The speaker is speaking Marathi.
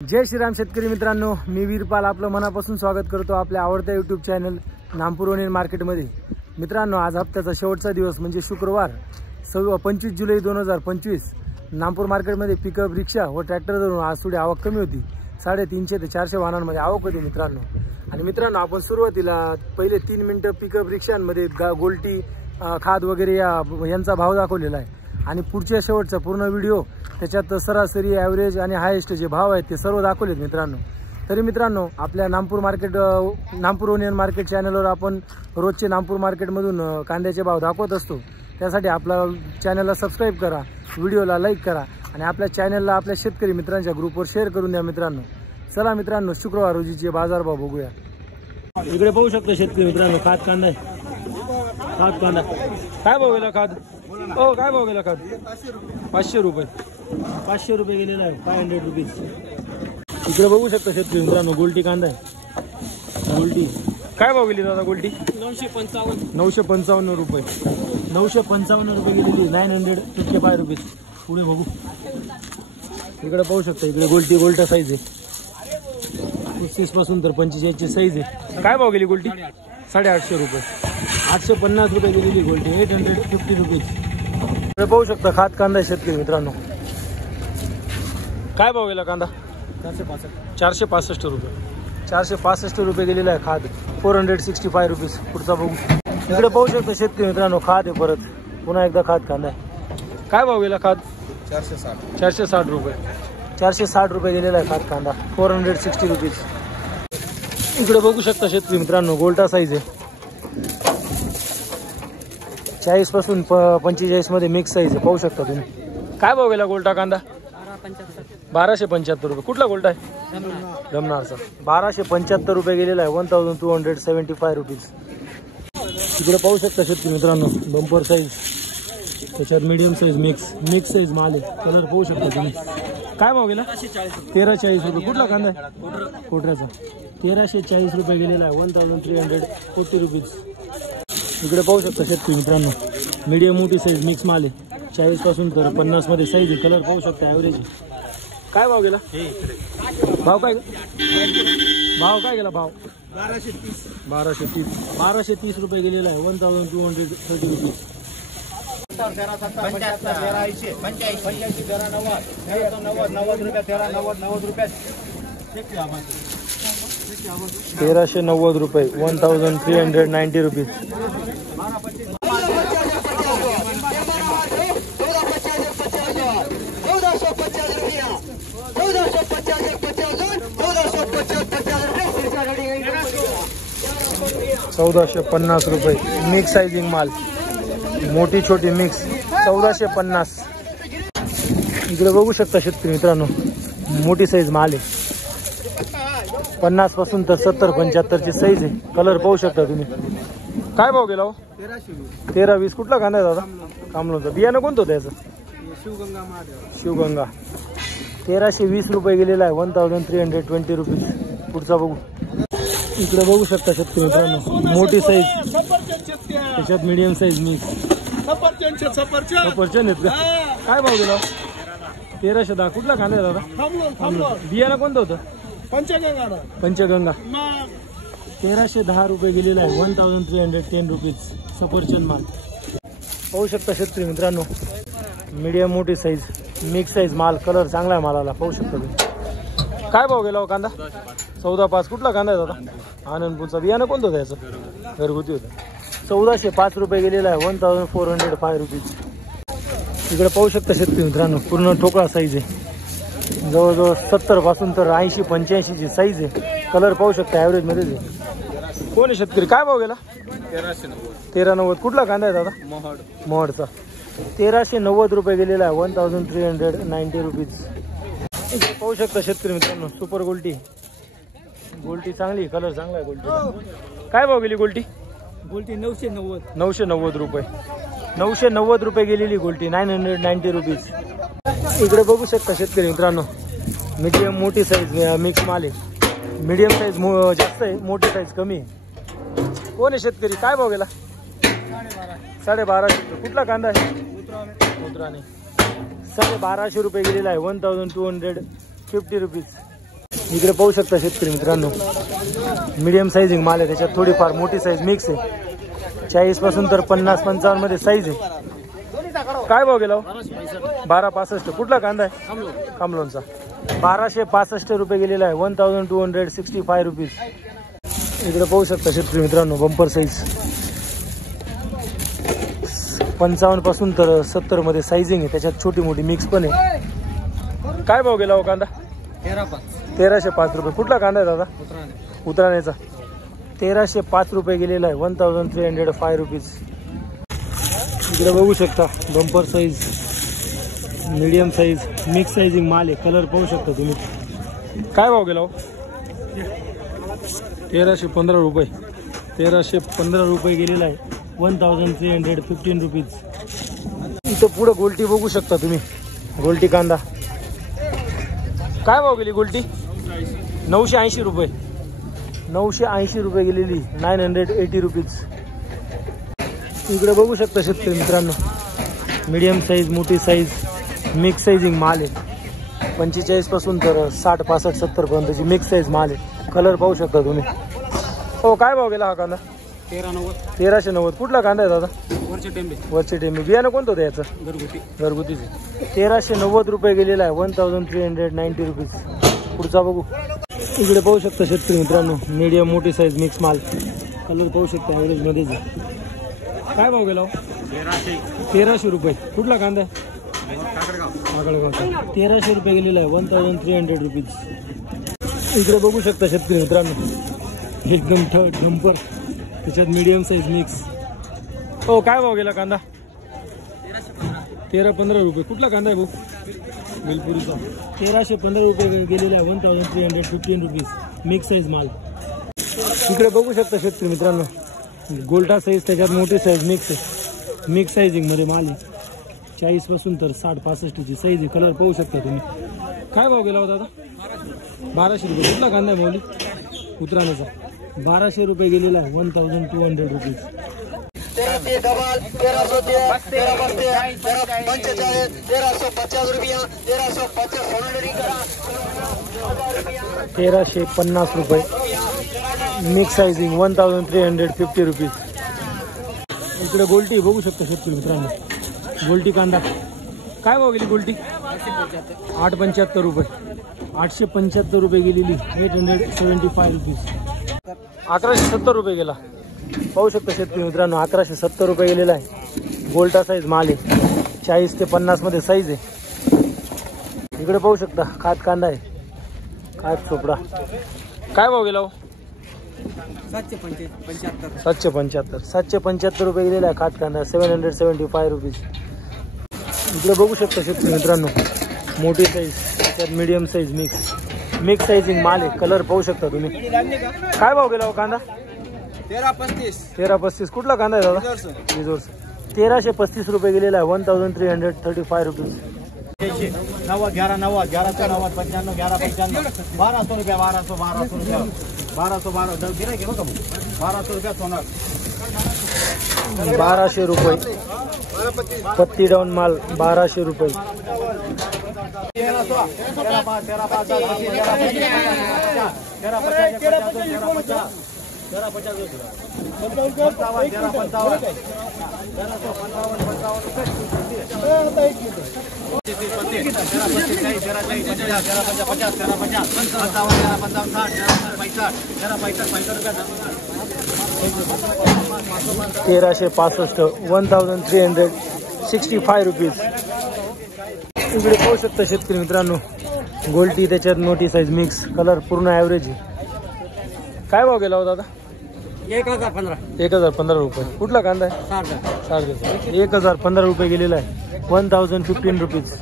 जय श्रीराम शेतकरी मित्रांनो, मी वीरपाल आपलं मनापासून स्वागत करतो आपल्या आवडत्या यूट्यूब चॅनल नामपूर ओनियन मार्केटमध्ये। मित्रांनो, आज हप्त्याचा शेवटचा दिवस म्हणजे शुक्रवार 25 जुलै 2025 नामपूर मार्केटमध्ये पिकअप, रिक्षा व ट्रॅक्टर धरून आज थोडी आवक कमी होती। 350 ते 400 वाहनांमध्ये आवक होती मित्रांनो। आणि मित्रांनो, आपण सुरुवातीला पहिले 3 मिनिटं पिकअप रिक्षांमध्ये गोल्टी, खाद वगैरे यांचा भाव दाखवलेला आहे आणि पुढच्या शेवटचा पूर्ण व्हिडिओ त्याच्यात सरासरी, ॲव्हरेज आणि हायेस्ट जे भाव आहेत ते सर्व दाखवलेत मित्रांनो। तरी मित्रांनो, आपल्या नामपूर ओनियन मार्केट चॅनलवर आपण रोजचे नामपूर मार्केटमधून कांद्याचे भाव दाखवत असतो। त्यासाठी आपला चॅनलला सबस्क्राईब करा, व्हिडिओला लाईक करा आणि आपल्या चॅनलला आपल्या शेतकरी मित्रांच्या ग्रुपवर शेअर करून द्या मित्रांनो। चला मित्रांनो, शुक्रवार रोजीचे बाजारभाव बघूया। इकडे पाहू शकता शेतकरी मित्रांनो, खाद कांदा आहे। खाद कांदा काय भाव गेला? खाद हो, काय भाव गेला? खाद 500 रुपये, 500 रुपये गेलेला आहे, 500 रुपीज। इकडे बघू शकता शेतकरी मित्रांनो, गोल्टी कांदा आहे। गोल्टी काय भाव गेली दादा? गोल्टी 955 रुपये, 955 रुपये गेलेली, 955 रुपीज। पुढे बघू, इकडे पाहू शकता, इकडे गोल्टा साईज आहे, 35 पासून तर 45 ची साईज आहे। काय भाव गेली गोल्टी? 850 रुपये, 850 रुपये गेलेली गोल्टी, 850 रुपीज। इकडे पाहू शकता खाद कांदा शेतकरी मित्रांनो। काय भाव गेला कांदा? 465 रुपये, 465 रुपये गेलेला आहे खाद, 465 रुपीज। पुढचा बघू, इकडे पाहू शकता शेतकरी मित्रांनो, खाद आहे परत, पुन्हा एकदा खाद कांदा आहे। काय भाव गेला खाद? 460 रुपये, 460 रुपये गेलेला आहे खाद कांदा, 460 रुपीज। इकडे बघू शकता शेतकरी मित्रांनो, गोल्टा साईज आहे, 40 पासून 45 मध्ये मिक्स साईज आहे, पाहू शकता तुम्ही। काय भाव गेला गोल्टा कांदा? 1275 रुपये। कुठला गोल्टा आहे? धमनारचा, 1275 रुपये गेलेला आहे, 1275 रुपीज। इकडे पाहू शकता शेतकरी मित्रांनो, बंपर साईज, त्याच्यात मीडियम साईज, मिक्स साईज माल आहे, कलर पाहू शकता तुम्ही। काय भाव गेला? 1340 रुपये। कुठला कांदा आहे? कोटऱ्याचा, 1340 रुपये गेलेला आहे, 1340 रुपीज। इकडे पाहू शकता शेतकरी मित्रांनो, मीडियम मोठी साईज मिक्स माल आहे, 40 पासून तर 50 मध्ये साईज आहे, कलर पाहू शकता, ॲव्हरेज आहे। काय भाव गेला? भाव काय गेला? भाव 1230 रुपये गेलेला आहे, 1230 रुपीज। ₹1390, 1390 रुपीज। ₹1450 मिक्स साइजिंग माल, मोठी छोटी मिक्स, 1450। इकडे बघू शकता शेतकरी मित्रांनो, मोठी साईज माल आहे, 50 पासून तर 70-75 ची साईज आहे, कलर पाहू शकता तुम्ही। काय भाव गेला हो? 1320। कुठला कांदा आहे दादा? कामलोचा। बियाणं कोणतं होतं याचं? शिवगंगा, 1320 रुपये गेलेला आहे, 1320 रुपीज। पुढचा बघू, इकडे बघू शकता शेतकरी मित्रांनो, मोठी साईज, त्याच्यात मीडियम साईज मिक्स, सफरचंद आहेत का? काय भाव गेला? 1310। कुठला कांदा आहे दादा? बियाणं कोणतं होतं? पंचगंगा, 1310 रुपये गेलेला आहे, 1310 रुपीज। सफरचंद माल पाहू शकता शेतकरी मित्रांनो, मीडियम मोठी साईज, मिक्स साईज माल, कलर चांगला आहे मालाला, पाहू शकता तुम्ही। काय भाव गेला हो कांदा? 1405। कुठला कांदा आहे दादा? आनंदपूरचा। बियाणं कोणतं होतं याचं? घरगुती होतं, 1405 रुपये गेलेला आहे, 1405 रुपीज। इकडे पाहू शकता शेतकरी मित्रांनो, पूर्ण ठोकळा साईज आहे, जवळजवळ 70 पासून तर 80-85 ची साईज आहे, कलर पाहू शकता, ॲव्हरेज मध्येच आहे। कोण आहे शेतकरी? काय भाव गेला? 1390। कुठला कांदा आहे दादा? मोहडचा, 1390 रुपये गेलेला आहे, 1390 रुपीज। पाहू शकता शेतकरी मित्रांनो, सुपर गोल्टी चांगली, कलर चांगला आहे गोल्टी। काय भाव गेली गोल्टी? 990 रुपये, 990 रुपये गेलेली गोल्टी, 990 रुपीज। इकडे बघू शकता शेतकरी मित्रांनो, मीडियम मोठी साईज मिक्स माल आहे, मीडियम साईज जास्त आहे, मोठी साईज कमी आहे। कोण आहे शेतकरी? काय भाव गेला? 1250 रुपये। कुठला कांदा आहे? उतराने, 1250 रुपये गेलेला आहे, 1250 रुपीज। इकडे पाहू शकता शेतकरी मित्रांनो, मीडियम साइजिंग माल आहे, त्याच्यात थोडीफार मोठी साईज मिक्स आहे. 40 पासून तर 50-55 मध्ये साईज आहे. काय भाव गेला? 1265. कुठला कांदा आहे? कामलोनचा. 1265 रुपये गेलेला आहे. 1265 रुपीज. इकडे पाहू शकता शेतकरी मित्रांनो, बंपर साईज 55 पासून तर 70 मध्ये साइजिंग आहे, त्याच्यात छोटी मोठी मिक्स पण आहे. काय भाव गेला हो कांदा? 1305 रुपये. कुठला कांदा आहे दादा? उतराण्याचा. 1305 रुपये गेलेला आहे. 1305 रुपीज. इकडे बघू शकता bumper size, medium size, mix sizing माल आहे. कलर पाहू शकता तुम्ही. काय भाव गेला हो? 1315 रुपये. 1315 रुपये गेलेला आहे. 1315 रुपीज. इथं पुढं गोल्टी बघू शकता तुम्ही, गोल्टी कांदा. काय भाव गेली गोल्टी? 980 रुपये. 980 रुपये गेलेली. 980 रुपीज. इकडे बघू शकता शेतकरी मित्रांनो, मीडियम साईज, मोठी साईज, मिक्स साइजिंग माल आहे. 45 पासून तर 60, 65, 70 पर्यंतची मिक्स साईज माल आहे. कलर पाहू शकता तुम्ही. हो, काय भाव गेला हा कांदा? 1390. कुठला कांदा आहे दादा? वरचे टेंबे. बियाणं कोणतं होतं याचं? घरगुतीच. 1390 रुपये गेलेला आहे. 1390 रुपीज. पुढचा बघू. इकडे पाहू शकता शेतकरी मित्रांनो, मीडियम मोठी साईज मिक्स माल. कलर पाहू शकता ॲव्हरेज मध्येच. काय भाव गेला? 1300 रुपये. कुठला कांदा आहे? काकडगावचा. 1300 रुपये गेलेला आहे. 1300 रुपीज. इकडे बघू शकता शेतकरी मित्रांनो, एकदम डंपर, त्याच्यात मीडियम साईज मिक्स. हो, काय भाव गेला कांदा? 1315 रुपये. कुठला कांदा आहे भाऊ? वेलपुरीचा. 1315 रुपये गेलेला आहे. 1315 रुपीज. मिक्स साईज माल. इकडे बघू शकता शेतकरी मित्रांनो, गोल्टा साईज, त्याच्यात मोठी साईज मिक्स आहे. मिक्स साइजिंग मध्ये माल आहे. 40 पासून तर 60-65 ची साईज आहे. कलर पाहू शकता तुम्ही. काय भाव गेला होता दादा? 1200 रुपये. कुठला कांदा आहे मौली? उतराण्याचा. 1200 रुपये गेलेला आहे. 1200 रुपीज. 1350 रुपये. Mix sizing. 1350 रुपीज. इकडे गोल्टी बघू शकता शेतकरी मित्रांनो, गोल्टी कांदा. काय भाव गेली गोल्टी? 875 रुपये. 875 रुपये गेलेली. 875 रुपीज. 1170 रुपये गेला. पाहू शकता शेतकरी मित्रांनो, 1170 रुपये गेलेला आहे. गोल्टा साईज माल आहे. 40 ते 50 मध्ये साईज आहे. इकडे पाहू शकता खात कांदा आहे, खात चोपडा. काय भाव गेला हो? 775 रुपये गेलेला आहे खात कांदा. 775 रुपीज. इकडे बघू शकता शेतकरी मित्रांनो, मोठी साईज, त्याच्यात मीडियम साईज मिक्स साइजिंग माल आहे. कलर पाहू शकता तुम्ही. काय भाव गेला हो कांदा? 1335. कुठला कांदा आहे दादा? रिझोर्स. 1335 रुपये गेलेला आहे. 1335 रुपीज. 90, 11, 90, 11, 90, 95, 11, 95, 1200 रुपया. 1200 रुपया सोनार. 1200 रुपये. पत्ती डाऊन माल 1200 रुपये. तेराशे 1365 रुपीज. इकडे पाहू शकता शेतकरी मित्रांनो, गोल्टी, त्याच्यात मोठी साईज मिक्स. कलर पूर्ण ॲव्हरेज आहे. काय भाव गेला होता दादा? 1015 रुपये. कुठला कांदा आहे? 1015 रुपये गेलेला आहे. 1015 रुपीज.